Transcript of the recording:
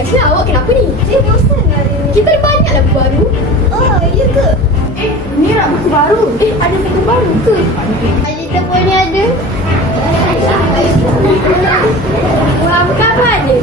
Cik, awak kenapa ni? Cik, bosan lah hari ni. Kita ada banyak lagu baru. Oh, iya ke? Ni nak buku baru. Ada lagu baru ke? Alita pun ni ada. Wah, bukan apa ada?